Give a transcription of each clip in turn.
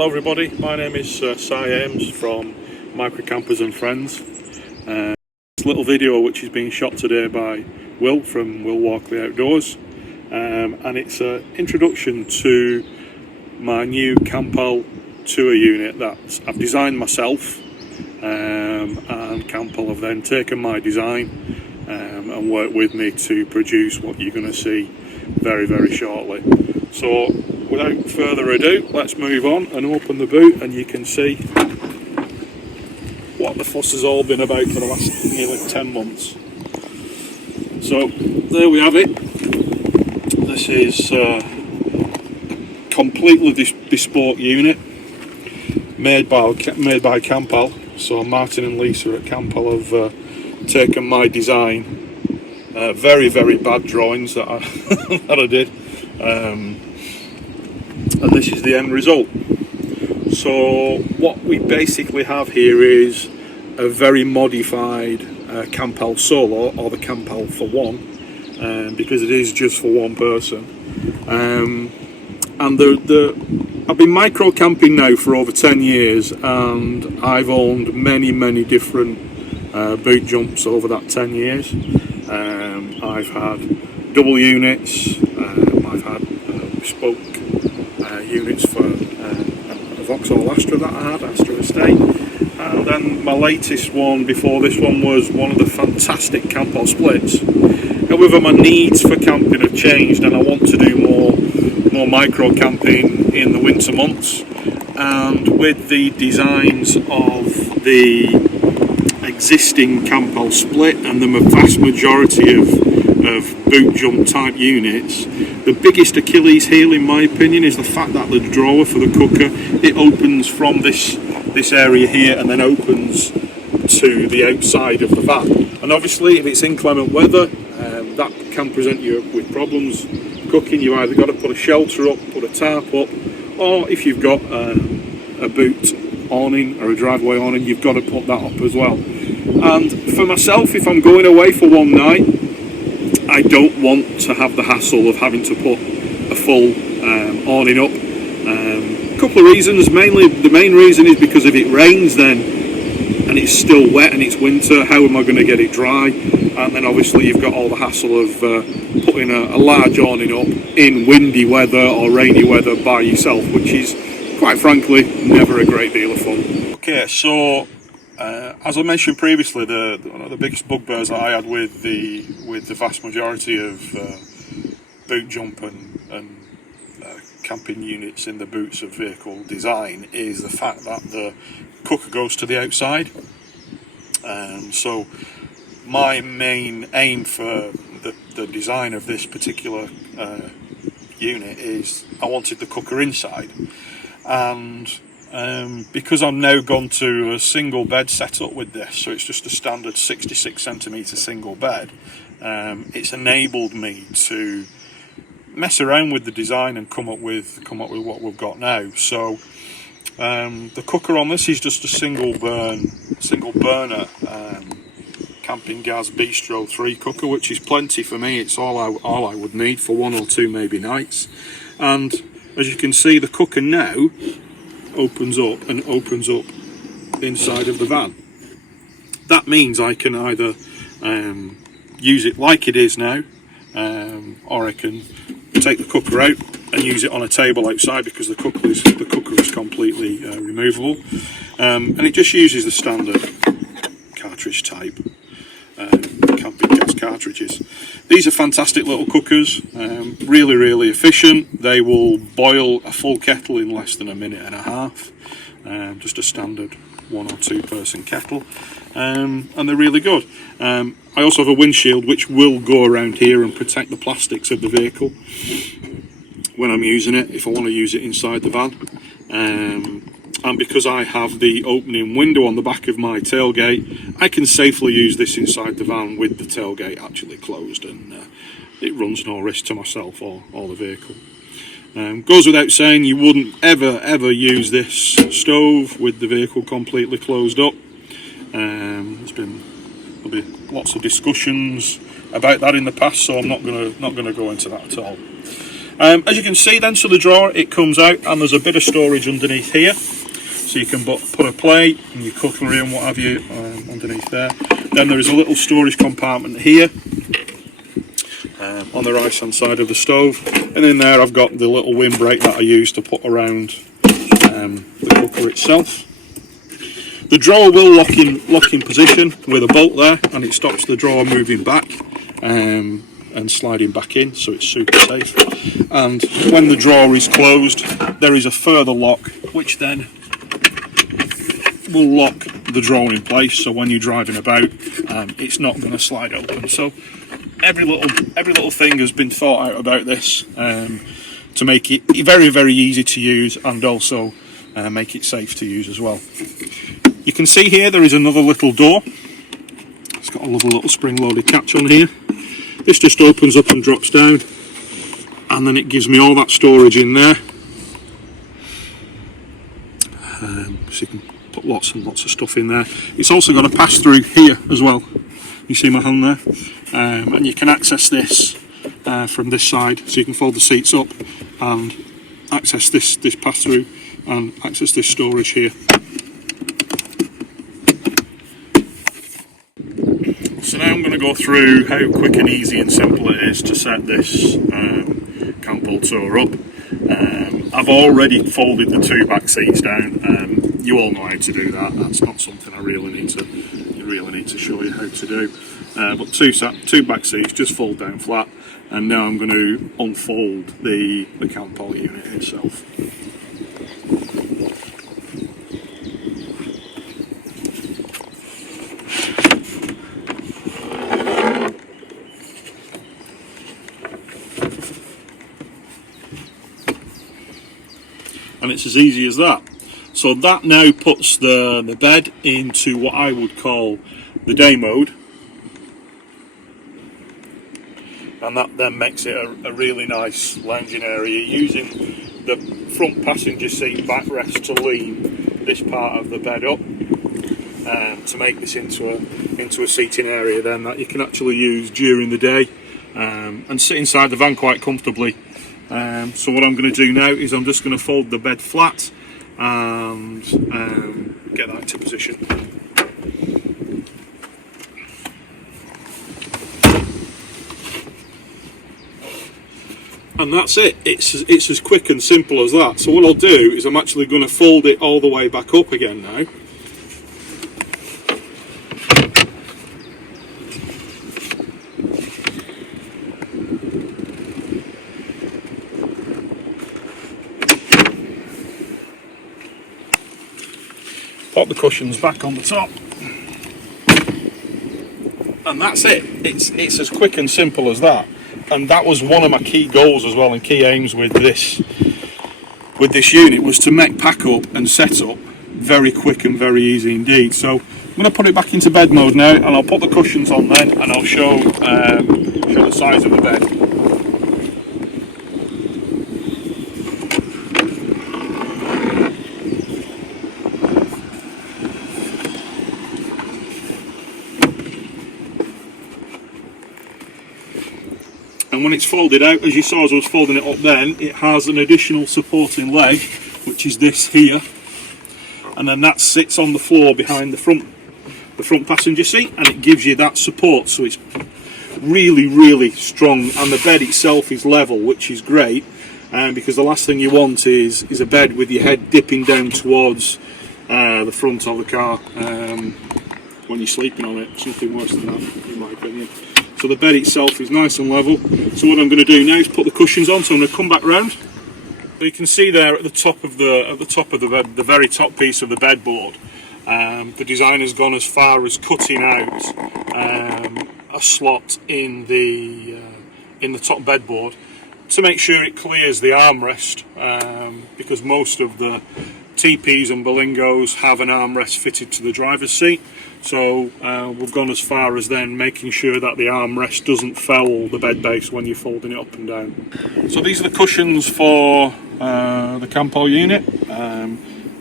Hello everybody, my name is Si Ames from Micro Kampers and Friends. This little video which is being shot today by Will from Will Walkley Outdoors, and it's an introduction to my new Campal Tour unit that I've designed myself, and Campal have then taken my design and worked with me to produce what you're going to see very, very shortly. So without further ado, let's move on and open the boot, and you can see what the fuss has all been about for the last nearly 10 months. So there we have it. This is a completely bespoke unit made by Campal. So Martin and Lisa at Campal have taken my design, very, very bad drawings that I did, and this is the end result. So what we basically have here is a very modified Campal Solo, or the Campal for one, because it is just for one person. And I've been micro camping now for over 10 years, and I've owned many different boot jumps over that 10 years. I've had double units, I've had bespoke units for a Vauxhall Astra that I had, Astra Estate, and then my latest one before this one was one of the fantastic Campal splits. However, my needs for camping have changed, and I want to do more micro camping in the winter months, and with the designs of the existing Campal split and the vast majority of boot jump type units, the biggest Achilles heel in my opinion is the fact that the drawer for the cooker, it opens from this area here and then opens to the outside of the van, and obviously if it's inclement weather, that can present you with problems cooking. You either got to put a shelter up, put a tarp up, or if you've got a boot awning or a driveway awning, you've got to put that up as well. And for myself, if I'm going away for one night, I don't want to have the hassle of having to put a full awning up. A couple of reasons. Mainly, the main reason is because if it rains then and it's still wet and it's winter, how am I going to get it dry? And then obviously you've got all the hassle of putting a large awning up in windy weather or rainy weather by yourself, which is, quite frankly, never a great deal of fun. Okay, so as I mentioned previously, one of the biggest bugbears that I had with the vast majority of boot jump and camping units in the boots of vehicle design is the fact that the cooker goes to the outside. So my main aim for the design of this particular unit is I wanted the cooker inside, and because I'm now gone to a single bed setup with this, so it's just a standard 66cm single bed, it's enabled me to mess around with the design and come up with what we've got now. So the cooker on this is just a single burner camping gas Bistro 3 cooker, which is plenty for me. It's all I would need for one or two maybe nights. And as you can see, the cooker now opens up inside of the van. That means I can either use it like it is now, or I can take the cooker out and use it on a table outside, because the cooker is completely removable, and it just uses the standard cartridge type camping gas cartridges. These are fantastic little cookers, really efficient. They will boil a full kettle in less than a minute and a half, just a standard 1 or 2 person kettle, and they're really good. I also have a windshield which will go around here and protect the plastics of the vehicle when I'm using it, if I want to use it inside the van. And because I have the opening window on the back of my tailgate, I can safely use this inside the van with the tailgate actually closed, and it runs no risk to myself or the vehicle. Goes without saying, you wouldn't ever use this stove with the vehicle completely closed up. There'll be lots of discussions about that in the past, so I'm not gonna go into that at all. As you can see then, so the drawer, it comes out and there's a bit of storage underneath here. So you can put a plate and your cutlery and what have you underneath there. Then there is a little storage compartment here on the right hand side of the stove. And in there I've got the little windbreak that I use to put around the cooker itself. The drawer will lock in position with a bolt there, and it stops the drawer moving back and sliding back in, so it's super safe. And when the drawer is closed, there is a further lock which then will lock the drawer in place, so when you're driving about it's not going to slide open. So every little thing has been thought out about this to make it very, very easy to use, and also make it safe to use as well. You can see here there is another little door. It's got a lovely little spring-loaded catch on here. This just opens up and drops down, and then it gives me all that storage in there. So you can put lots and lots of stuff in there. It's also got a pass-through here as well. You see my hand there? And you can access this from this side, so you can fold the seats up and access this pass-through and access this storage here. So now I'm going to go through how quick and easy and simple it is to set this Campal Tour up. I've already folded the two back seats down. You all know how to do that. That's not something I really need to show you how to do. But two back seats just fold down flat, and now I'm going to unfold the Campal unit itself. And it's as easy as that. So that now puts the bed into what I would call the day mode, and that then makes it a really nice lounging area, using the front passenger seat backrest to lean this part of the bed up to make this into a seating area then that you can actually use during the day and sit inside the van quite comfortably. So what I'm going to do now is I'm just going to fold the bed flat and get that into position. And that's it. It's as quick and simple as that. So what I'll do is I'm actually going to fold it all the way back up again now. Pop the cushions back on the top, and that's it. It's as quick and simple as that. And that was one of my key goals as well, and key aims with this unit, was to make pack up and set up very quick and very easy indeed. So I'm going to put it back into bed mode now, and I'll put the cushions on then, and I'll show the size of the bed. And when it's folded out, as you saw as I was folding it up then, it has an additional supporting leg, which is this here, and then that sits on the floor behind the front passenger seat, and it gives you that support, so it's really, really strong, and the bed itself is level, which is great, because the last thing you want is a bed with your head dipping down towards the front of the car when you're sleeping on it. Something worse than that, in my opinion. So the bed itself is nice and level. So what I'm going to do now is put the cushions on. So I'm going to come back round. So you can see there at the top of the bed, the very top piece of the bedboard, the designer's gone as far as cutting out a slot in the top bedboard to make sure it clears the armrest, because most of the TPs and Berlingos have an armrest fitted to the driver's seat. So we've gone as far as then making sure that the armrest doesn't foul the bed base when you're folding it up and down. So these are the cushions for the Campal unit.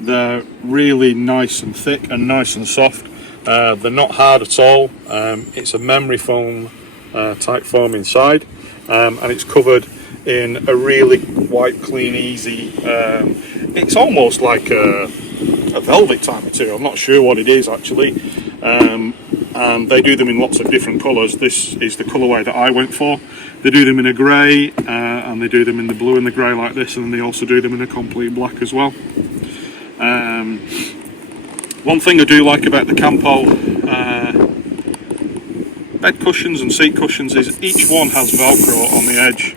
They're really nice and thick and nice and soft. They're not hard at all. It's a memory foam type foam inside, and it's covered in a really quite clean, easy, it's almost like a velvet type material. I'm not sure what it is actually, and they do them in lots of different colours. This is the colourway that I went for. They do them in a grey, and they do them in the blue and the grey like this, and they also do them in a complete black as well. One thing I do like about the Campal bed cushions and seat cushions is each one has Velcro on the edge.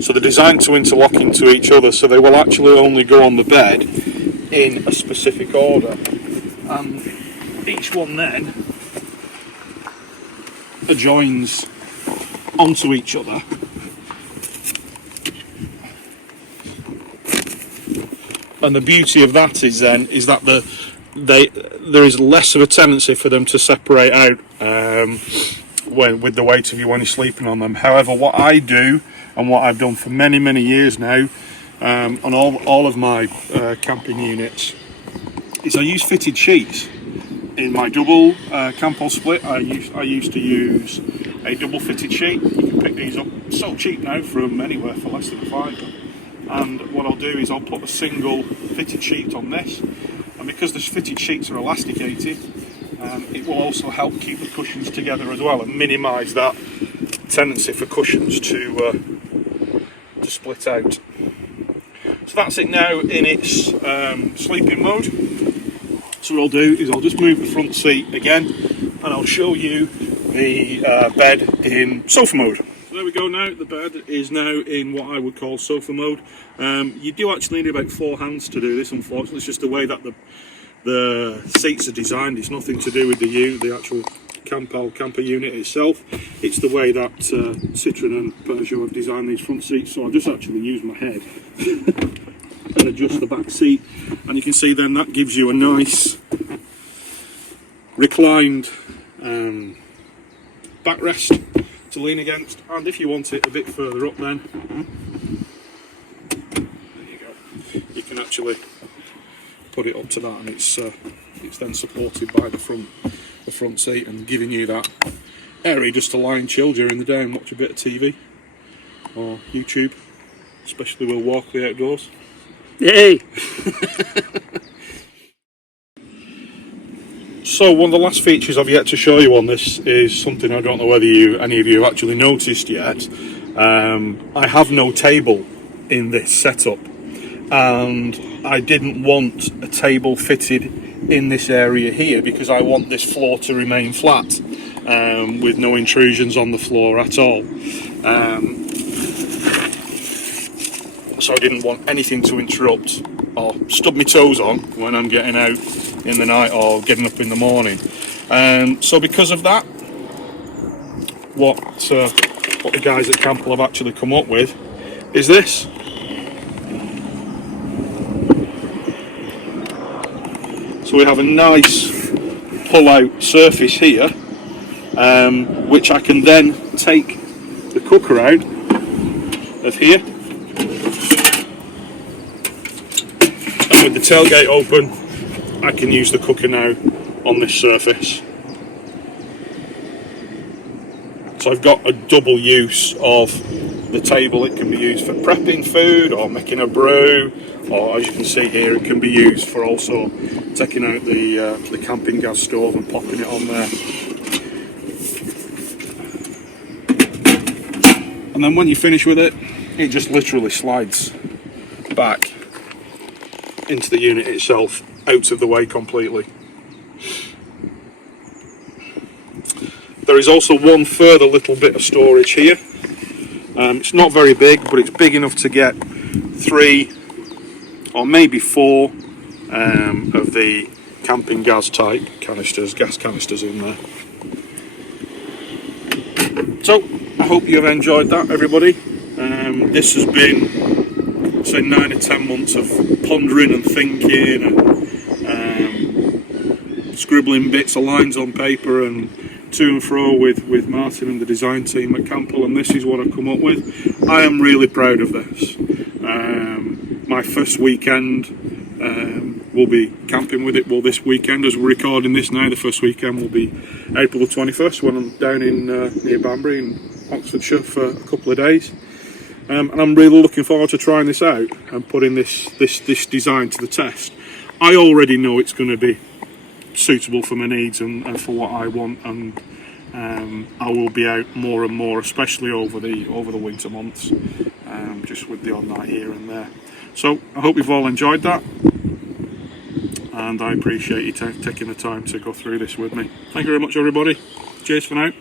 So they're designed to interlock into each other, so they will actually only go on the bed in a specific order. And each one then adjoins onto each other. And the beauty of that is that there is less of a tendency for them to separate out with the weight of you when you're sleeping on them. However, what I do, and what I've done for many years now, on all of my camping units, is I use fitted sheets. In my double Campal split, I used to use a double fitted sheet. You can pick these up so cheap now from anywhere for less than a £5. And what I'll do is I'll put a single fitted sheet on this, and because the fitted sheets are elasticated, it will also help keep the cushions together as well and minimise that tendency for cushions to split out. So that's it now in its sleeping mode. So what I'll do is I'll just move the front seat again, and I'll show you the bed in sofa mode. So there we go now, the bed is now in what I would call sofa mode. You do actually need about 4 hands to do this, unfortunately. It's just the way that the seats are designed. It's nothing to do with the actual Campal camper unit itself. It's the way that Citroen and Peugeot have designed these front seats. So I'll just actually use my head and adjust the back seat, and you can see then that gives you a nice reclined backrest to lean against, and if you want it a bit further up, then there you go, you can actually put it up to that, and it's then supported by the front seat and giving you that area just to lie and chill during the day and watch a bit of TV or YouTube, especially we'll walk the outdoors. Yay! So one of the last features I've yet to show you on this is something I don't know whether any of you have actually noticed yet. I have no table in this setup, and I didn't want a table fitted in this area here because I want this floor to remain flat with no intrusions on the floor at all. So I didn't want anything to interrupt or stub my toes on when I'm getting out in the night or getting up in the morning. So because of that, what the guys at Campal have actually come up with is this. So we have a nice pull-out surface here, which I can then take the cooker out of here. With the tailgate open, I can use the cooker now on this surface. So I've got a double use of the table. It can be used for prepping food or making a brew, or as you can see here, it can be used for also taking out the camping gas stove and popping it on there. And then when you finish with it, it just literally slides back into the unit itself, out of the way completely. There is also one further little bit of storage here. It's not very big, but it's big enough to get 3 or maybe 4 of the camping gas type gas canisters in there. So I hope you have enjoyed that, everybody. This has been, say, 9 or 10 months of pondering and thinking and scribbling bits of lines on paper and to and fro with Martin and the design team at Campal, and this is what I've come up with. I am really proud of this. My first weekend we'll be camping with it. Well, this weekend, as we're recording this now, the first weekend will be April the 21st, when I'm down in near Banbury in Oxfordshire for a couple of days. And I'm really looking forward to trying this out and putting this design to the test. I already know it's going to be suitable for my needs and for what I want, and I will be out more and more, especially over the winter months, just with the odd night here and there. So I hope you've all enjoyed that, and I appreciate you taking the time to go through this with me. Thank you very much, everybody. Cheers for now.